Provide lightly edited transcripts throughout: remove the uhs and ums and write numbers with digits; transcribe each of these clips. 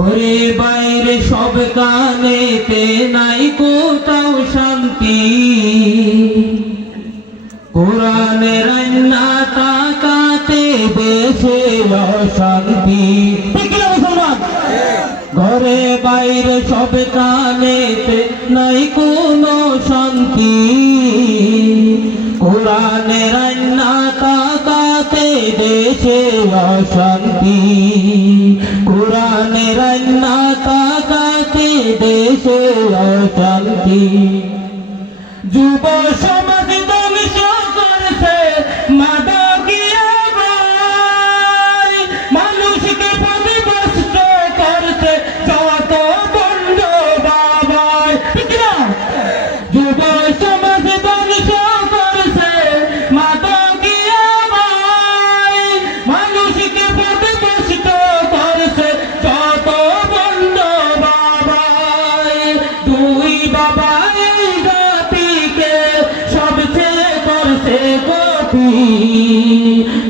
ঘরে বাইরে সব কানেতে নাই কোথাও শান্তি, কোরআনের আইনা তাকাতে দেশে অশান্তি। ঠিক না মুসলমান? ঘরে বাইরে সব কানেতে নাই কোনো শান্তি, কোরআনের আইনা তাকাতে দেশে অশান্তি, কোরআনের আইনা তাকাতে দেশে অশান্তি। যুব সমাজ ধ্বংস করছে মাদকিয়া ভাই, মানুষকে পথভ্রষ্ট করছে যত বন্ড বাবাই। যুব সমাজ ধ্বংস করছে মাদকিয়া ভাই, মানুষকে পথভ্রষ্ট করছে যত বন্ড বাবাই। দুই বাবা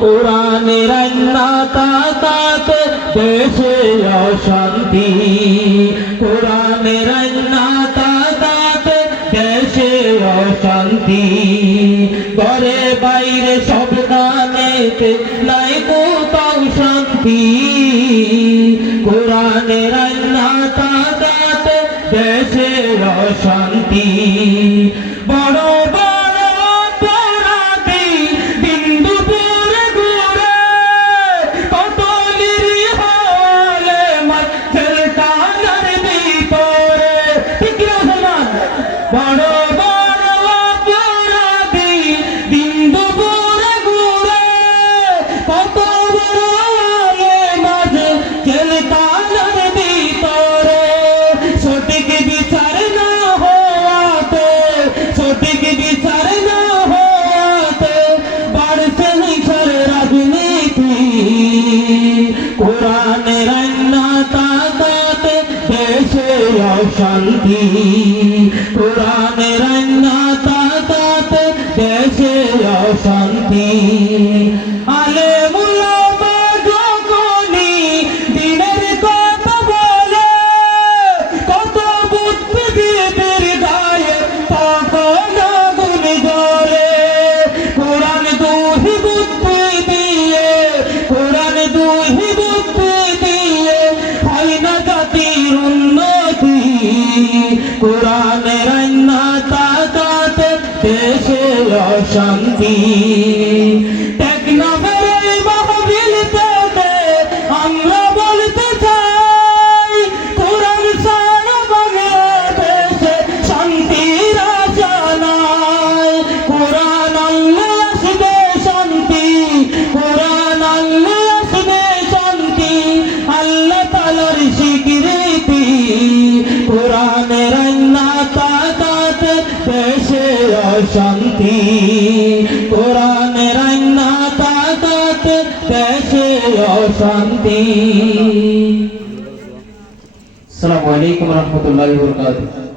কোরআনের আইনা তাকাতে দেশে অশান্তি, কোরআনের আইনা তাকাতে দেশে অশান্তি। ঘরে বাইরে সব গানেতে নাই কোথাও শান্তি, কোরআনের আইনা তাকাতে দেশে অশান্তি। বড় বড় বড় অপরাধী দিন দুপুরে ঘুরে, কত বড় মাঝে জেলখানার ভিতরে। সঠিক বিচার না হওয়াতে, সঠিক বিচার না হওয়াতে বাড়ছে হিংসার রাজনীতি, কোরআনের আইনা তাকাতে দেশে অশান্তি, কোরআনের আইনা তাকাতে দেশে অশান্তি। আলেম উলামা যখনই দিনের কথা বলে, কত বুদ্ধিজীবীর গায়ে তখন আগুন জ্বলে। কোরআন দুহি বুদ্ধি দিয়ে, কোরআন দুহি বুদ্ধি দিয়ে হয় না জাতির উন্নতি, কোরআনের আইনা তাকাতে দেশে অশান্তি। টেকনাফের মাহফিল থেকে আমরা বলতে চাই, কোরআন ছাড়া বাংলাদেশে শান্তির আশা নাই। কোরআন আনলে আসবে শান্তি, কোরআন আনলে আসবে শান্তি, আল্লাহ তাআলার স্বীকৃতি, কোরআনের আইনা তাকাতে দেশে অশান্তি, কোরআনের আইনা তাকাতে দেশে অশান্তি। আসসালামু আলাইকুম ওয়া রাহমাতুল্লাহি ওয়া বারাকাতুহু।